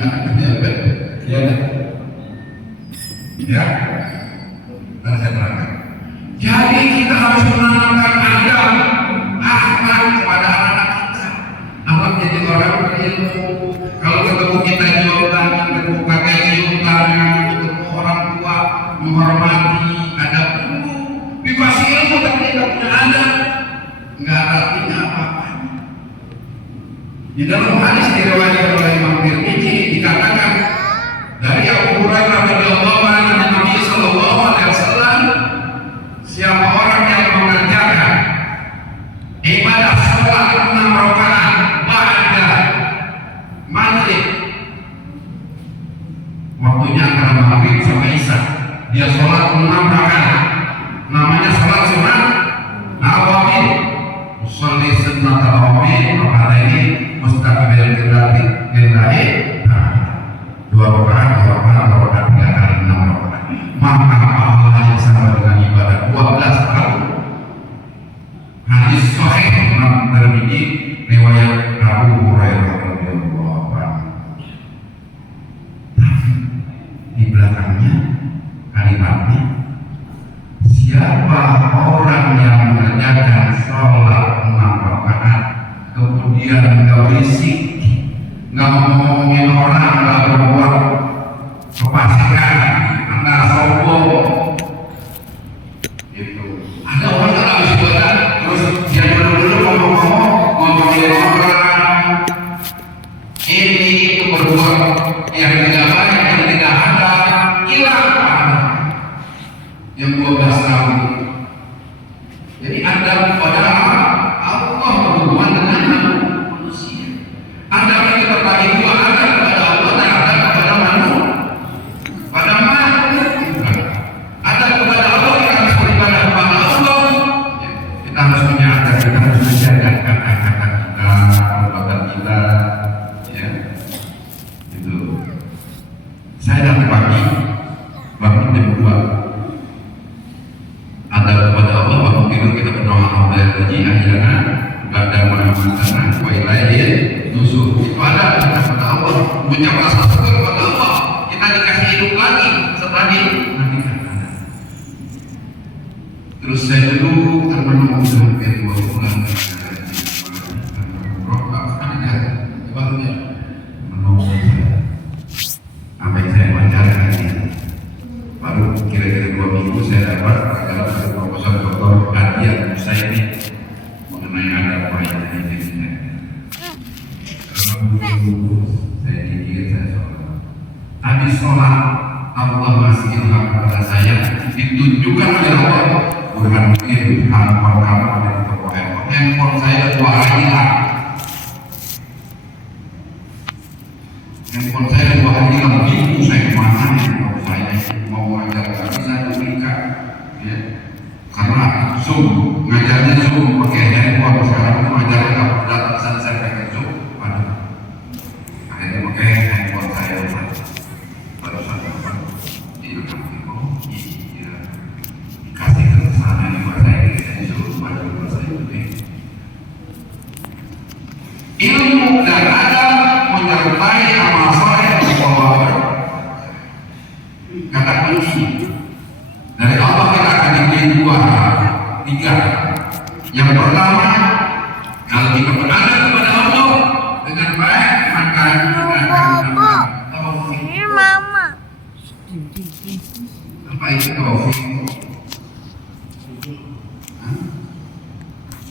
Ya, ya, dan saya terangkan. Jadi kita harus menanamkan adab akhlak kepada anak-anak kita. Anak jadi orang berilmu. Kalau ketemu kita cium tangan, ketemu kakek cium tangan, ketemu orang tua menghormati, ada dulu. Dikasih ilmu tapi tidak punya adab, nggak artinya apa-apa. Di dalam hadis diriwayatkan oleh Imam Tirmidzi dikatakan dari Abu Hurairah radhiyallahu anhu Nabi sallallahu alaihi wasallam, siapa orang yang mengerjakan ibadah salat 6 rakaat ba'da maghrib, waktunya antara maghrib sampai isya, dia sholat 6 rakaat, namanya sholat sunat nawafil. Usolli sunnat nawafil, rakaat ini mustaqbil qiblat lillahi, 2 rakaat, 3 kali 6 rakaat, maka pahala yang sama dengan ibadah 12 tahun. Hadis sahih Imam Tirmidzi riwayat Abu Hurairah radhiyallahu anhu. Tapi di belakangnya kalimatnya, siapa orang yang mengerjakan sholat 6 rakaat kemudian nggak berisik, nggak ngomongin orang, nggak berbuat kefasikan, nggak sombong, itu ada orang yang habis ibadah terus dia dulu ngomongin orang, ini itu berbuat yang tidak baik, yang tidak ada, hilang yang 12 tahun. Jadi ada kepada Allah berhubungan dengan manusia. Ada yang terbagi dua, ada kepada Allah dan ada kepada manusia. Pada makhluk ada kepada Allah, kita harus beribadah kepada Allah. Kita harus menyadar, kita harus menjaga kata-kata kita, perbuatan kita, ya. Itu. Saya nanti pagi bangun jam 2. Ada kepada Allah, bangun tidur kita berdoa Alhamdulillah akhirnya pada mudah-mudahan wa ilaihi nusur. Itu ada kepada Allah, mengucap rasa syukur kepada Allah. Kita dikasih hidup lagi setelah ini. Terus saya dulu termenung hampir 2 bulan sampai saya wawancara ini. Baru kira-kira 2 minggu saya dapat adalah Profesor Dr. Hadiah Musaini mengenai adab wayang ini. Saya dikir, saya sholat. Habis sholat, Allah masih ilham kepada saya, ditunjukkan oleh Allah, bukan mungkin handphone kamu ada di toko handphone saya 2 hari hilang. Handphone saya 2 hari hilang, bingung saya kemana ya, kalau saya mau ngajar nggak bisa diberikan, ya. Karena Zoom, ngajarnya Zoom pakai handphone, sekarang itu ngajarnya nggak datang saya pakai Zoom, waduh, akhirnya pakai handphone saya baru satu dikasih ke sana juga saya disuruh pada saya ini. Ilmu dan adab menyertai amal soleh Allah. Kata kunci dari Allah kita akan diberi 3. Yang pertama, kalau kita berada kepada Allah dengan baik, maka kita akan mendapat taufik. Apa itu taufik?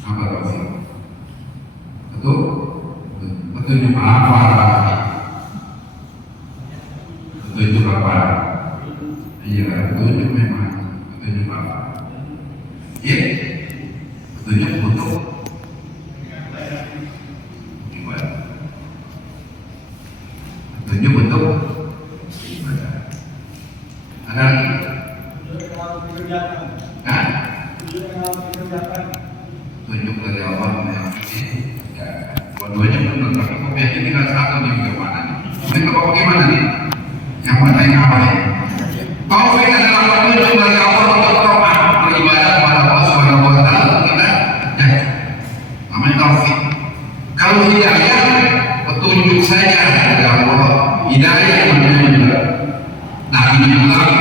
Apa taufik? Betul? Petunjuk apa? Petunjuk apa? Iya, petunjuk memang. Petunjuk apa? Ya, petunjuk untuk ibadah. Petunjuk untuk ibadah. Ada petunjuk dari Allah yang ini. Dua-duanya benar, tapi mau tinggal satu nih bagaimana nih? Mungkin bapak bagaimana nih? Yang mana yang apa ya? Taufik adalah petunjuk dari Allah untuk taat beribadah kepada Allah Subhanahu wa Ta'ala. Kita namanya taufik. Kalau hidayah, petunjuk saja dari Allah. hidayah namanya juga. Nabi bilang,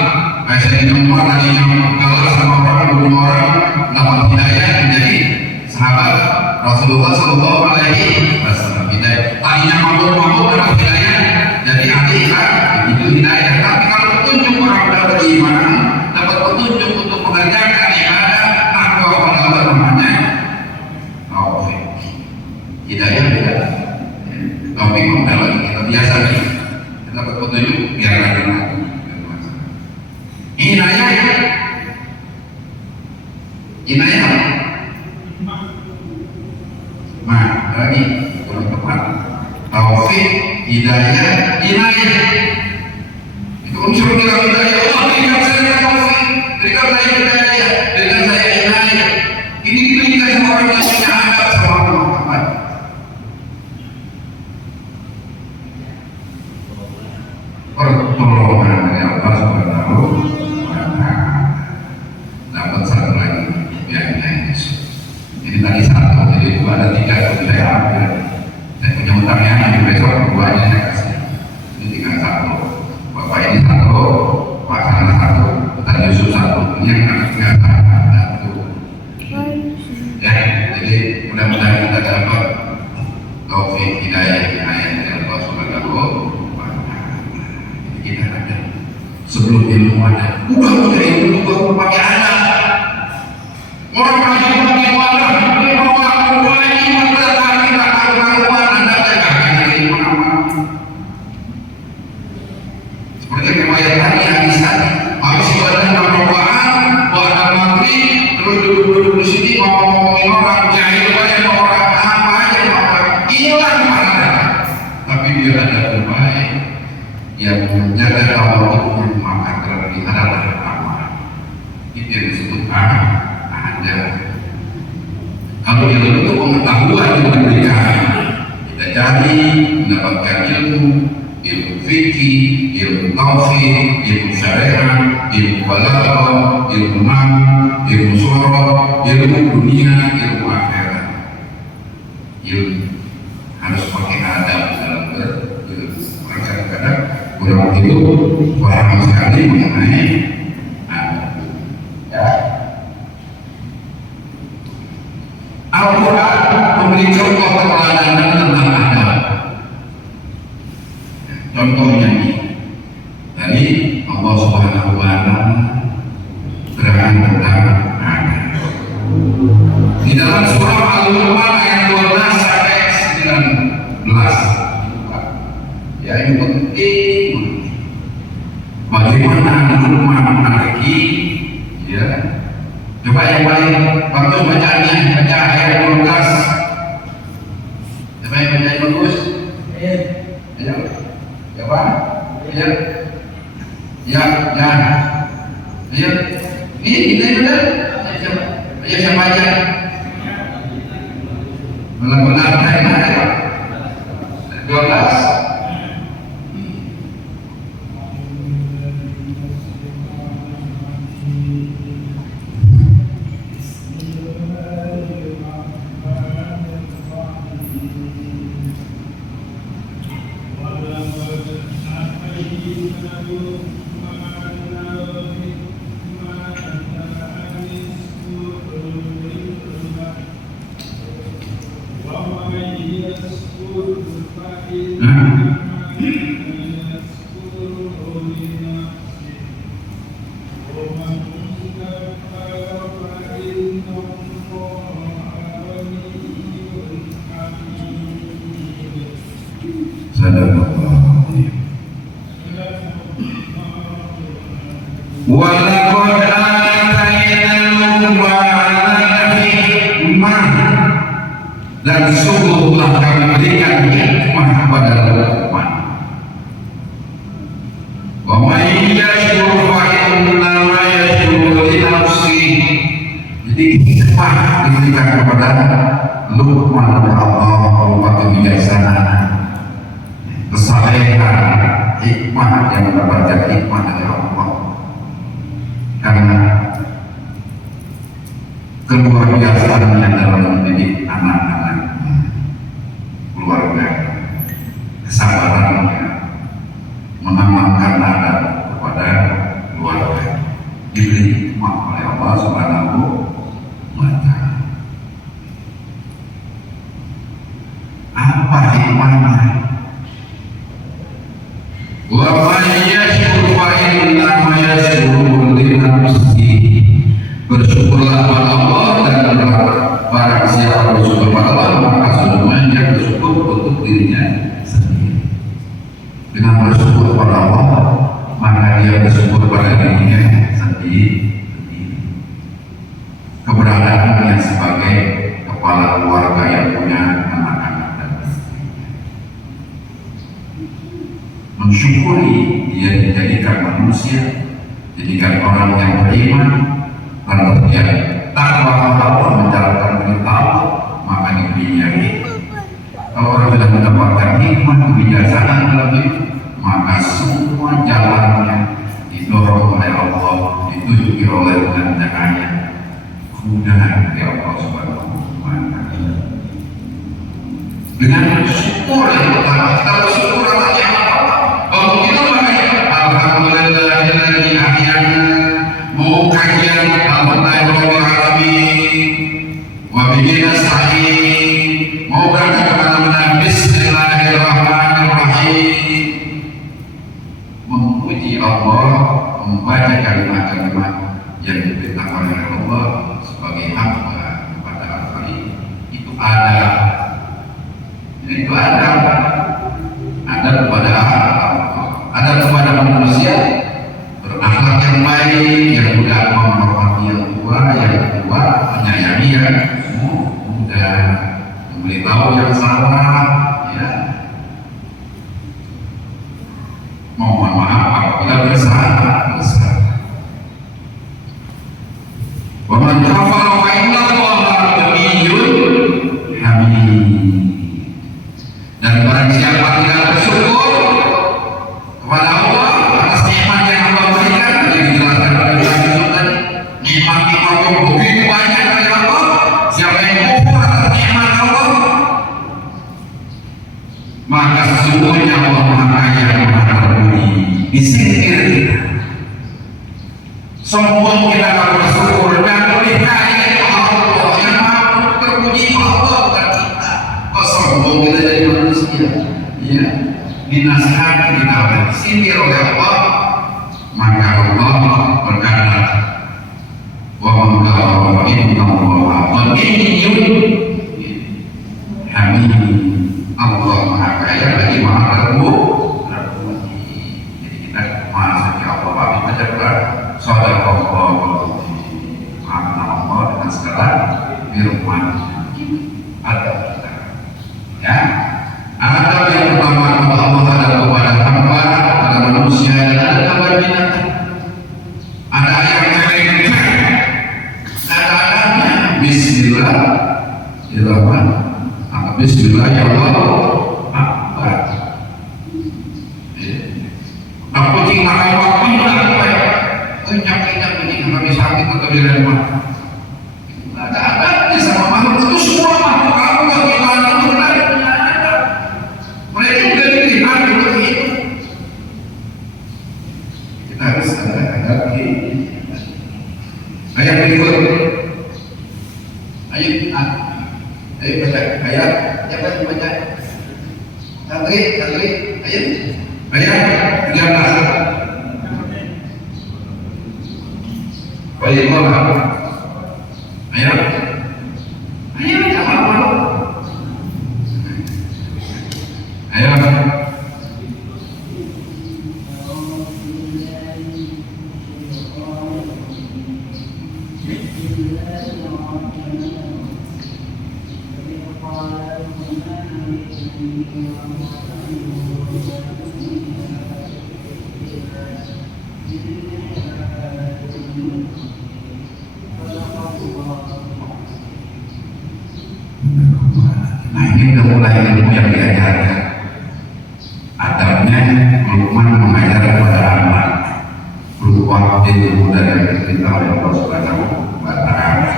saya jumpa tadi yang kalah sama orang, bunuh orang, dapat hidayah menjadi sahabat Rasulullah Shallallahu Alaihi Wasallam. Hidayah. Tadinya mabuk dapat hidayah, jadi hati itu hidayah. Tapi kalau petunjuk orang sudah beriman, dapat petunjuk untuk mengerjakan ibadah, takwa kepada Allah namanya taufik. Hidayah beda. Taufik adalah kita biasa nih, kita dapat petunjuk biar lagi. Inayah lagi kurang tepat. Taufik, hidayah, inayah itu unsur dalam hidayah. Allah berikan saya taufik, berikan saya hidayah, berikan saya inayah. Ini diberikan sama orang yang punya adab sama Allah Muhammad. Pertolongan dari Allah Subhanahu wa Ta'ala. Dapat satu lagi yang Yesus. Ini tadi satu, jadi dua ada tiga yang saya ambil. Saya punya utangnya nanti besok keduanya saya kasih. Ini tinggal satu. Bapak ini satu, Pak Sana satu, Ustaz Yusuf satu. Ini yang harus tinggal satu. Ya, jadi mudah-mudahan kita dapat taufik hidayah dari Allah Subhanahu wa Ta'ala. Kita ada sebelum ilmu ada, udah punya ilmu juga pakai anak. Orang lagi pakai wadah, dia mau aku lagi berkata tidak karuan anda tidak ilmu apa. Seperti riwayat tadi hadis tadi, habis ibadah berdoaan, doa maghrib, terus duduk di sini ngomongin orang jahil banyak orang apa aja orang hilang mana. Tapi dia ada terbaik yang menjaga tawadhu maka terlebih adalah amal. Itu yang disebut ada. Kalau dia untuk pengetahuan yang diberikan, kita cari mendapatkan ilmu fikih, ilmu taufik, ilmu syariat, ilmu balaghah, ilmu nahwu, ilmu surah, ilmu dunia, ilmu akhirat. Ilmu harus pakai adab dalam berilmu. Kadang-kadang kurang itu paham sekali mengenai adab. Ya. Al-Quran memberi contoh keteladanan tentang adab. Contohnya ini dari Allah Subhanahu wa Ta'ala terangkan tentang adab. Di dalam surah Al-Luqman ayat 12 sampai 19. Ya, yang penting bagaimana Luqman menarik, ya. Coba yang paling bagus bacaannya, baca ayat 12. Coba yang baca yang bagus. Ayo. Coba. Ayo. Ya. Ayo. Ini benar. Ayo saya baca. Benar-benar dari mana? 12. Walaqad ataina Luqman hikmah, dan sungguh telah kami berikan hikmah kepada Luqman. Wa may yashkur fa innama yashkuru li nafsihi. Jadi hikmah diberikan kepada Luqman oleh Allah berupa kebijaksanaan, kesalehan, hikmah yang mendapatkan hikmah dari Allah. Karena keluar biasanya dalam mendidik anak-anaknya, keluarga, kesabarannya, mengamalkan adab kepada keluarga, diberi hikmah oleh Allah Subhanahu wa Ta'ala. Apa hikmahnya? Wa man yashkur fa innama yashkuru li nafsihi. Bersyukurlah kepada Allah, dan barang siapa bersyukur pada Allah maka semuanya bersyukur untuk dirinya sendiri. Dengan bersyukur kepada Allah maka dia bersyukur pada dirinya sendiri. Keberadaannya sebagai kepala keluarga yang punya anak-anak dan istrinya, mensyukuri dia dijadikan manusia, dijadikan orang yang beriman, dan dia takwa kepada Allah, menjalankan perintah Allah, maka diberinya hikmah. Kalau orang sudah mendapatkan hikmah kebijaksanaan dalam hidup, maka semua jalannya didorong oleh Allah, ditunjuki oleh kehendaknya, kemudahan dari Allah Subhanahu wa Ta'ala. Dengan syukur yang pertama, kita bersyukur atas nikmat Allah. Kalau kita makanya alhamdulillahilladzi ahyana, mau kajian alhamdulillahirabbil alamin wa bihi nasta'in, mau berangkat kemana-mana bismillahirrahmanirrahim, memuji Allah, membaca kalimat-kalimat yang diperintahkan oleh Allah sebagai hamba kepada al-Khalid. Itu ada kepada Allah, ada kepada manusia, berakhlak yang baik, yang mudah menghormati yang tua, yang kedua menyayangi yang muda, memberitahu yang salah, ya, mohon maaf apabila bersalah. Wa man kafara fa inna Allaha ghaniyyun hamid. Dan barang siapa tidak bersyukur kepada Allah atas nikmat yang Allah berikan, yang dijelaskan oleh Nabi tadi, nikmat-nikmat yang begitu banyak dari Allah. Siapa yang kufur atas nikmat Allah, maka sesungguhnya Allah Maha Kaya, Maha Terpuji. Disingkir kita, sombong kita akan bersyukur, dan lebih kaya Allah yang Maha Terpuji Allah bukan kita. Kok sombong kita jadi manusia? Ya, dinasihati, kita disindir oleh Allah, maka Allah berkata, wa man kafara inna Allaha ghaniyyun hamid. Allah Maha Kaya lagi Maha Terpuji. Jadi kita masuk ke Allah, kami menjaga shadaqallah, maafkan Allah dengan segala firman ada kita. Ya, adab yang pertama kepada Allah adalah kepada hamba, kepada manusia, dan ada kepada binatang. Ada ayat yang ada adabnya. Bismillahirrahmanirrahim. Bismillah ya Allah Akbar. Nah, kucing makan waktu apa ya? Kenyang kucing kami sakit atau di rumah. Nggak ada adabnya sama makhluk itu. Semua makhluk kamu bagaimana itu benar punya adab. Mereka juga dilihat seperti itu. Kita harus ada adab ini. Ayat berikut. Ayo baca ayat. Siapa yang baca? Santri, ayat 13. Baik, ayat sama apa? Ayat. Nah, ini udah mulai ilmu yang diajarkan. Adabnya Luqman mengajar kepada anak berupa ilmu dan yang diperintah oleh Allah Subhanahu wa Ta'ala.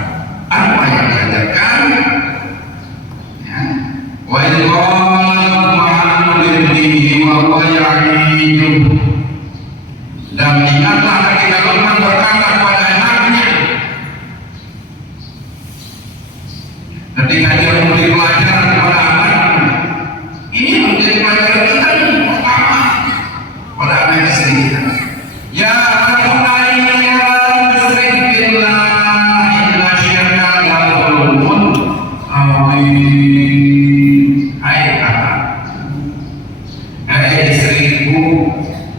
Apa yang diajarkan? Ya. Wa ilmu ma'anu lirdihi wa wa ya'i Dan ingatlah ketika Luqman berkata kepada anaknya, ketika dia memberi pelajaran kepada anaknya, ini menjadi pelajaran kita pertama pada anak istri kita. Ya bunayya tusyrik billah inna syirka la dzulmun adzim. Hai kakak, hai istriku,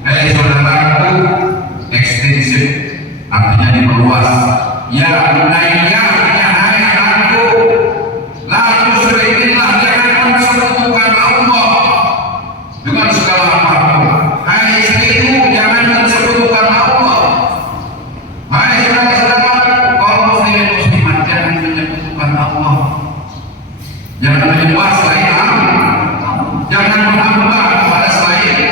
hai saudaraku, ekstensif artinya diperluas. Ya bunayya artinya hai anakku, la tusyrik billah, jangan mensekutukan Allah dengan segala apapun. Hai istriku, jangan mensekutukan Allah. Hai saudara-saudara kaum muslimin muslimat, jangan menyekutukan Allah. Jangan menyembah selain Allah. Jangan menghamba kepada selain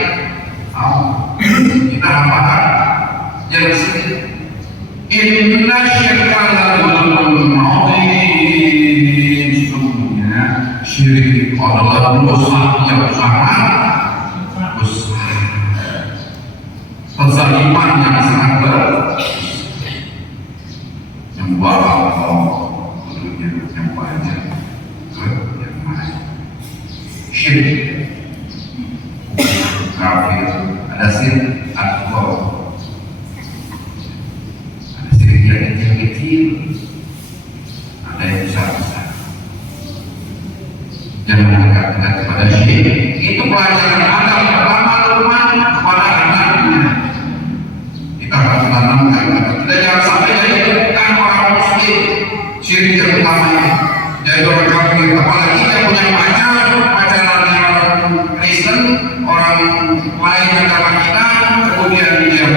Allah. Kita hambakan yang sendiri. Inna syirka la dzulmun adzim. Sesungguhnya syirik adalah dosa yang sangat besar, kezaliman yang sangat besar. Yang Allah yang banyak yang lain. Syirik kafir, ada syirik akbar, ada syirik yang kecil, ada yang besar-besar. Jangan dekat-dekat kepada syirik. Itu pelajaran Adam pertama Luqman kepada anaknya. Kita harus tanamkan. Kita jangan sampai jadikan orang muslim syirik yang utamanya, yaitu orang kafir. Apalagi yang punya pacaran orang Kristen, orang lain agama kita, kemudian dia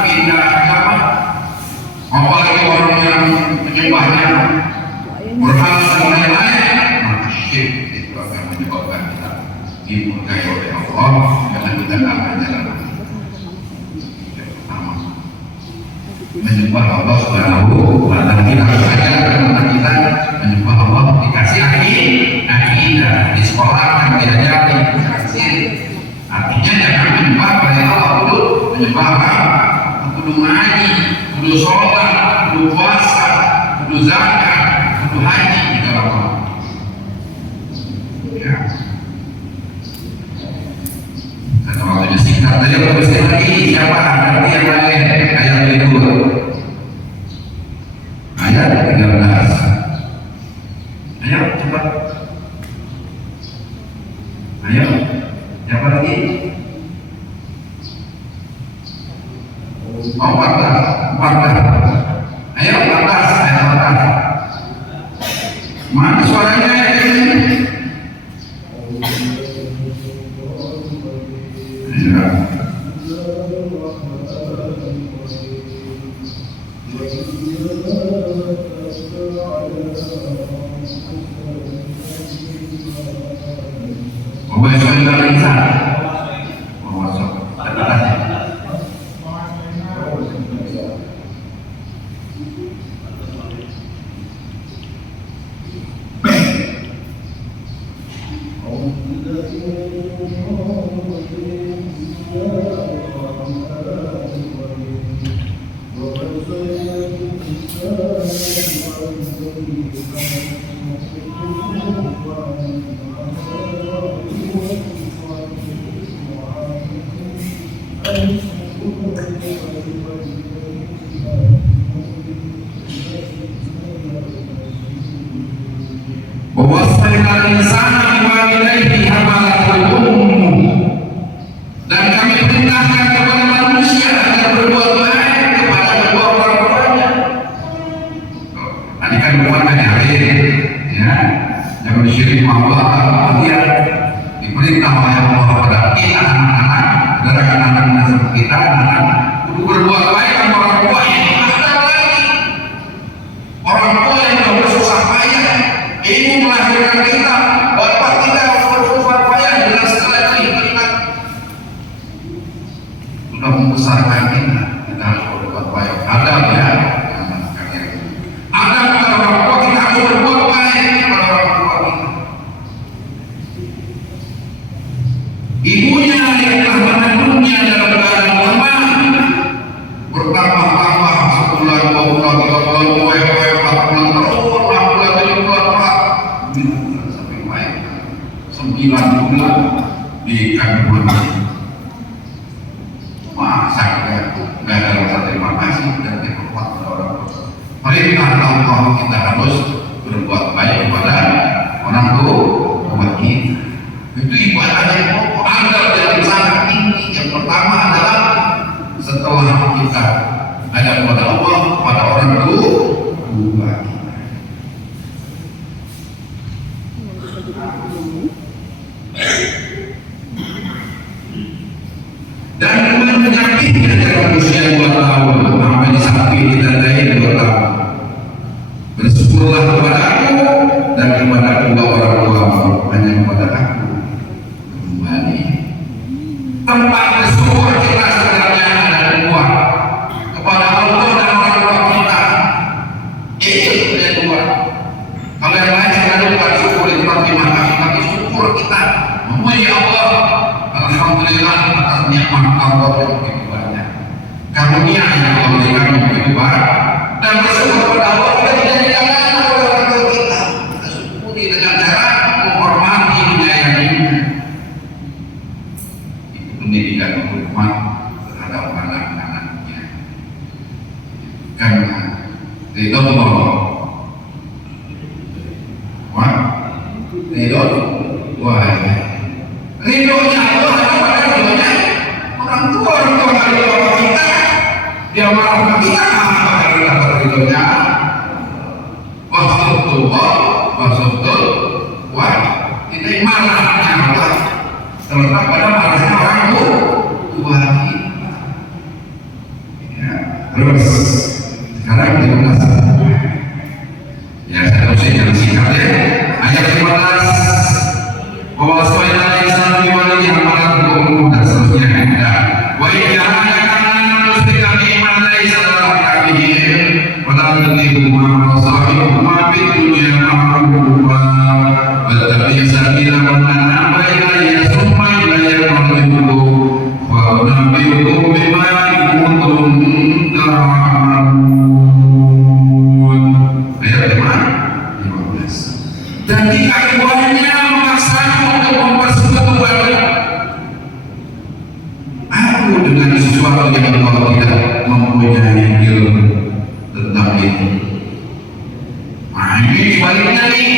pindah agama. Apalagi orang yang menyembahnya berhala dan lain-lain, maka syirik itu akan menyebabkan kita dimurkai oleh Allah dengan kita akan jalan. Yang pertama, menyembah Allah Subhanahu wa Ta'ala. Kita harus ajar kepada kita menyembah Allah, dikasih akidah di sekolah yang diajari. Artinya jangan menyembah kepada Allah, kudu menyembah Allah, kudu ngaji, kudu sholat, kudu puasa, kudu zakat, kudu haji di dalam Allah. Ya. Karena waktunya singkat, tadi aku mesti lagi siapa nanti yang lain ayat kedua, ayat 13. Ayo cepat, ayo siapa lagi? Oh 14. Ayo 14, ayat 14. Mana suaranya ini? Ya. Dan kami perintahkan kepada manusia agar berbuat baik kepada kedua orang tuanya. Tadi kan berbuat baik, ya, jangan syirik Allah. Dia diperintah oleh Allah kepada kita anak-anak, saudara anak-anak seperti kita, anak-anak untuk berbuat baik sama orang tua. Ini ada lagi orang tua yang sudah bersusah payah, ibu melahirkan kita, bapak kita bersusah payah dengan segala nikmat sudah membesarkan kita harus berbuat baik. Ada ya, ada kepada orang tua kita harus berbuat baik kepada orang tua kita. Ibunya yang telah mengandungnya kita harus berbuat baik kepada orang tua kita. Itu ibadah yang pokok, ada yang sangat tinggi. Yang pertama adalah setelah kita ada kepada Allah, kepada orang tua kita. Dan menyakitnya dalam usia 2 tahun sampai di samping kita dari 2 tahun. Bersyukurlah kepada aku dan kepada kedua orang tuamu, hanya kepada aku kembali. Tempat bersyukur kita sebenarnya ada 2, kepada Allah dan orang tua kita. Itu yang 2. Kalau yang lain sekali bukan syukur, itu terima kasih, tapi syukur kita memuji Allah. Alhamdulillah atas nikmat Allah yang begitu banyak, karunia yang Allah berikan yang begitu banyak, dan bersyukur kepada Allah kita tidak dijalankan oleh orang tua kita. Kita syukuri dengan cara menghormati, menyayanginya. Itu pendidikan hormat terhadap anak-anaknya. Karena ridho Allah, ridhonya Allah adalah ridhonya orang tua kita. Dia marah kita, maka kita ridhonya wasutullah wa tidak marahnya Allah terletak pada marahnya orang tua kita. Ya, terus sekarang kita ya saya terus yang singkat ya, ayat 15 bahwa semuanya insan diwali amalan hukum dan seterusnya ada. Wa inna kana tusbika iman laisa lakabihim wa la tadhibuma wa sahibuma fid dunya ma'rufa wa tabi sabila man anaba ilayya summa ilayya marji'ukum wa unabbi'ukum bima kuntum ta'malun. Ayat 15. Dan jika keduanya memaksamu untuk mempersekutukan aku dengan sesuatu yang engkau tidak mempunyai ilmu tentang itu. Nah ini sebaliknya nih,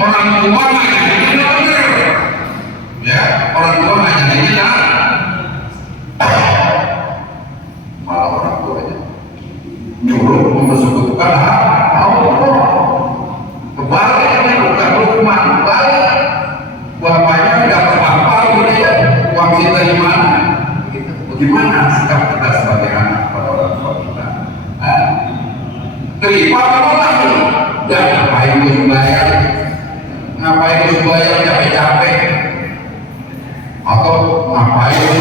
orang tua ngajarin benar, ya orang tua ngajarin tidak, malah orang tuanya nyuruh mempersekutukan Allah. Kebaliknya bukan hukuman, balik bapaknya tidak apa-apa gitu ya, uang kita di mana? Bagaimana sikap kita sebagai anak pada orang tua kita? Terima tolak dulu. Dan ngapain harus bayar? Ngapain harus bayar capek-capek? Atau ngapain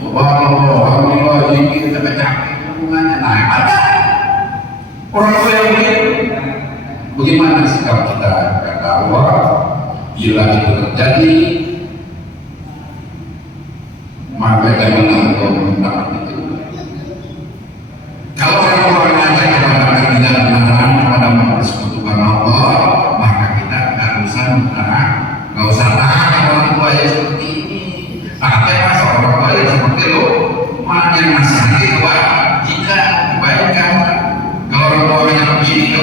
subhanallah, alhamdulillah, zikir capek-capek? Hubungannya, nah ada orang tua yang begitu. Bagaimana sikap kita kata Allah bila itu terjadi, maka janganlah engkau menentang itu. Kalau orang tua mengajak kepada ketidakbenaran, kepada mempersekutukan Allah, maka kita nggak usah tahan orang tua yang seperti ini. Tapi masa orang tua yang seperti lo, yang nasihati kebajikan, kebaikan. Kalau orang tua yang begini,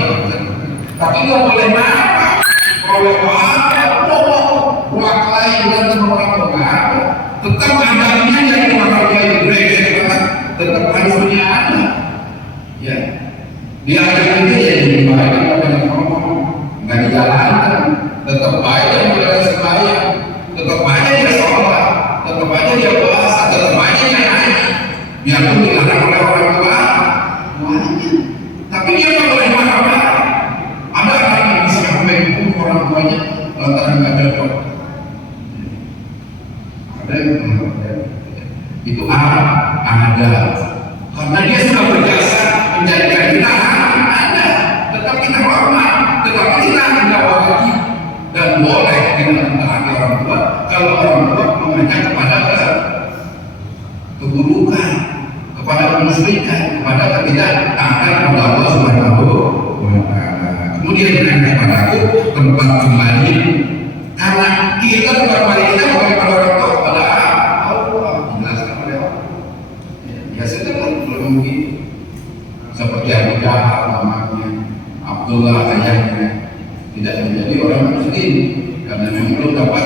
tapi nggak boleh marah, boleh buat lain dan orang tua. Tetap adanya yang keluarga itu brengsek, tetap harus punya anak. Ya, dia ada ini yang baik, yang ngomong nggak dijalankan, tetap aja dia sembahyang, tetap aja dia sholat, tetap aja dia puasa, tetap aja dia ngaji. Biarpun dilarang oleh orang tua, tapi dia nggak boleh marah-marah. Ada orang yang bisa menghukum orang tuanya lantaran nggak cocok. Ada itu ada karena dia sudah berjasa menjadikan kita ada, tetap kita hormat, tetapi kita tidak wajib dan boleh kita mentaati orang tua kalau orang tua mengajak kepada keburukan, kepada kemusyrikan, kepada ketidaktaatan kepada Allah Subhanahu wa Ta'ala. Kemudian berkata kepadaku tempat kembali, karena kita tempat kembali kita bukan pada orang tua, pada Allah. Jelaskan oleh Allah. Ya sudah lah, belum begitu. Seperti Abu Jahal namanya, Abu Abdullah ayahnya tidak menjadi orang muslim karena memang belum dapat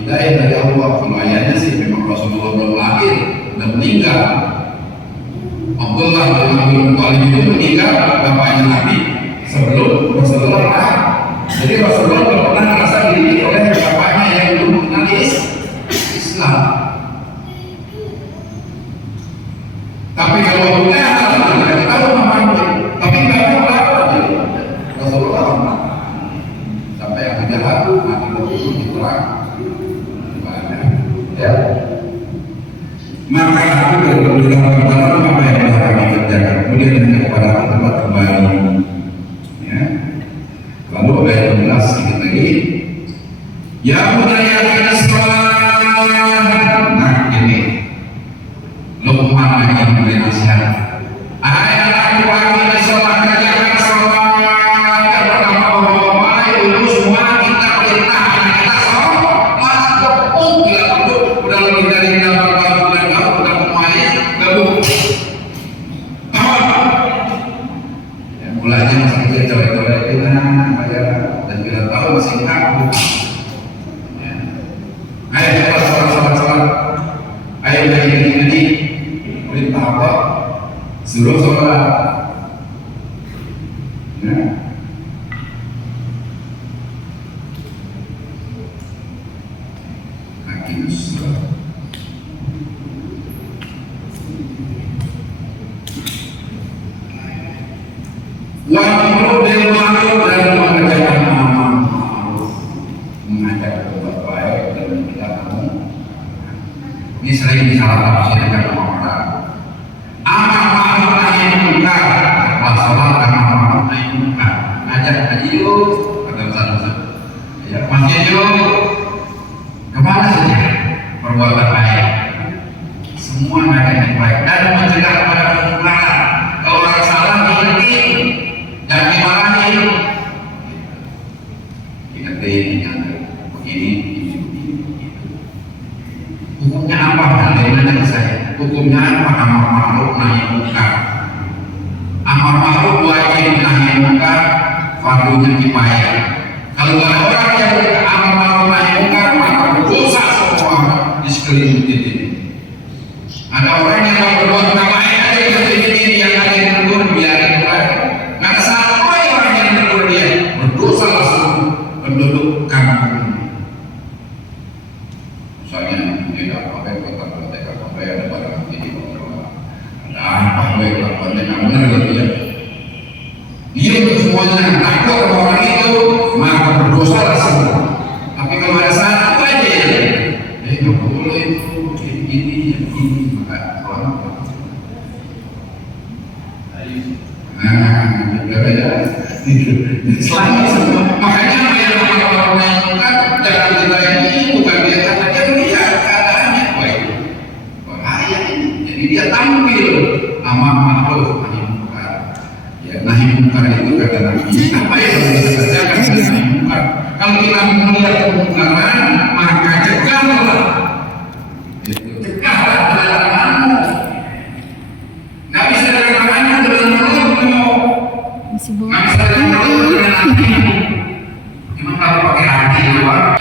hidayah dari Allah. Kalau ayahnya sih memang Rasulullah belum lahir, sudah meninggal. Abdullah bin Abi Thalib itu meninggal bapaknya Nabi sebelum Rasulullah lahir. Jadi Rasulullah belum pernah merasa dididik oleh bapaknya yang belum mengenal Islam. Tapi kalau Abdullah tidak tahu namanya, tapi nggak tahu apa dia. Rasulullah sampai Abu Jahal mati begitu di perang. Ya. Maka aku berbilang kepada apa yang telah kami kerjakan, kemudian hanya kepada tempat kembali. Ya. Lalu ayat 16 sedikit lagi. Ya budaya Islam. Nah ini Luqman lagi memberi nasihat. Ayat aku lagi sholat kerjakan sholat. Yang pertama bahwa dulu semua kita perintah kita sholat. Tepung bila perlu udah lebih dari 8 tahun dan kamu udah mulai gabung. Ya, mulanya masih kecil coret-coret kita bayar dan bila tahu masih ngaku. Ya. Ayo sholat. Ayo jadi perintah Allah suruh sholat. Ya. Aqimus sholat. Wa'muru bil ma'ruf dan mengerjakan amal ma'ruf, mengajak berbuat baik dan mencegah kamu. Ini sering disalah-tafsirkan orang. Amar ma'ruf nahi munkar, setelah sholat amar ma'ruf nahi munkar. Ngajak haji yuk, kata Ustaz. Ya, masjid yuk. Kemana saja? Perbuatan baik. Semua ngajak yang baik dan mencegah kepada kemungkaran. Kalau orang salah diingetin, jangan dimarahin. Ingetin, begini. Hukumnya apa? Bagaimana ke saya? Hukumnya apa? Amar ma'ruf nahi munkar. Amar ma'ruf wajib, nahi munkar fardunya kifayah. Kalau ada orang yang amar ma'ruf nahi munkar, maka berdosa semua di sekeliling titik. Ada orang yang mau berbuat baik aja di titik ini, yang ada yang menegur biarin baik. Nggak sampai orang yang menegur dia berdosa langsung penduduk kampung ini. Misalnya tidak pakai kotak-kotak sampai ada barang ini, ada apa kotak-kotak yang benar gitu ya. Dia semuanya takut sama orang itu, maka berdosa semua. Tapi kalau ada satu aja ya, nggak boleh ini, maka orang selama semua. Makanya yang orang yang jangan kita ini bukan dia kata dia lihat keadaannya baik. Bahaya ini. Jadi dia tampil amar ma'ruf nahi munkar. Ya, nahi munkar itu kata Nabi. Apa yang harus kita kerjakan nahi munkar? Kalau kita melihat kemungkaran, maka cegahlah. Cegahlah laranganmu. Nggak bisa laranganmu dengan mulutmu. Nggak bisa dengan mulutmu dengan hatimu. Cuma kalau pakai hati doang.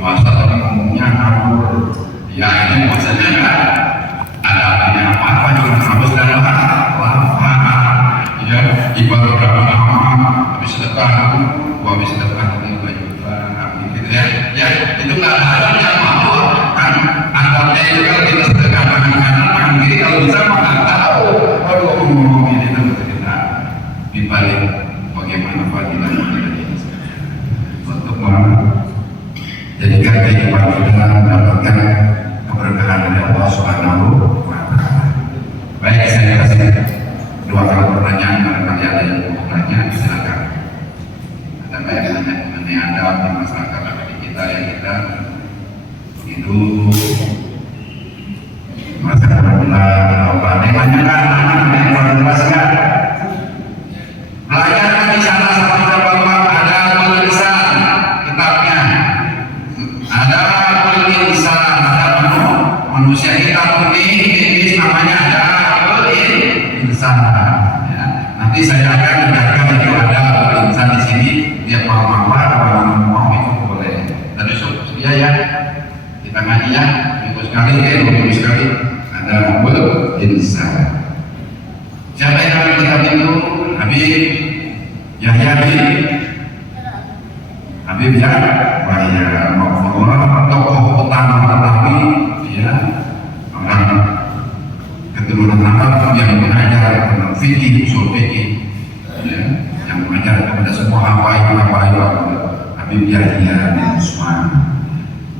Puasa tapi ngomongnya ngawur. Ya ini puasanya enggak ada artinya apa-apa, cuma harus dalam lapar. Ya ibadah berapa lama habis sedekah, habis sedekah ini 2 juta gitu ya. Ya itu enggak ada artinya apa. bagaimana fadilah ini untuk menjadikan kehidupan kita mendapatkan keberkahan dari Allah Subhanahu wa Ta'ala. Baik, saya kasih 2 kali pertanyaan, barangkali ada yang mau bertanya, silakan. Ada banyak tanya mengenai adab di masyarakat di kita yang kita hidup masyarakat Allah. Temanya kan anak yang jelaskan. Belajar di sana seperti bahwa ada tulisan kitabnya, ada tulisan, ada manusia hitam putih, ini namanya ada tulisan. Ya. Nanti saya akan menjelaskan itu ada tulisan di sini. Dia mau apa, kalau mau itu boleh. Tadi dia ya kita ngaji ya, minggu sekali, minggu sekali ada tulisan. Siapa yang akan kitab itu? Habib Yahya Habib ya, Wahya Maafullah, tokoh utama Betawi, ya, orang keturunan Arab yang mengajar tentang fikih, usul fikih, ya, yang mengajar kepada semua apa itu Habib Yahya bin Usman.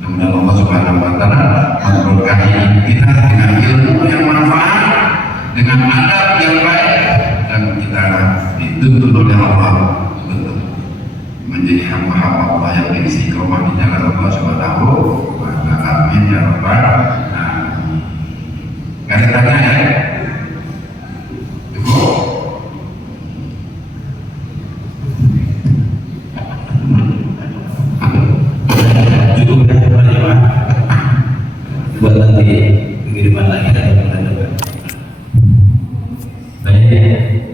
Mudah-mudahan Allah Subhanahu Wa Taala memberkahi kita dengan ilmu yang manfaat, dengan adab yang baik, dan kita dituntut oleh Allah untuk menjadi hamba-hamba Allah yang beristiqomah di jalan Allah Subhanahu wa Ta'ala. Amin ya rabbal alamin. Gak ada tanya ya? Cukup? Cukup ya teman-teman. Buat nanti pengiriman lagi atau bulan depan. Baik.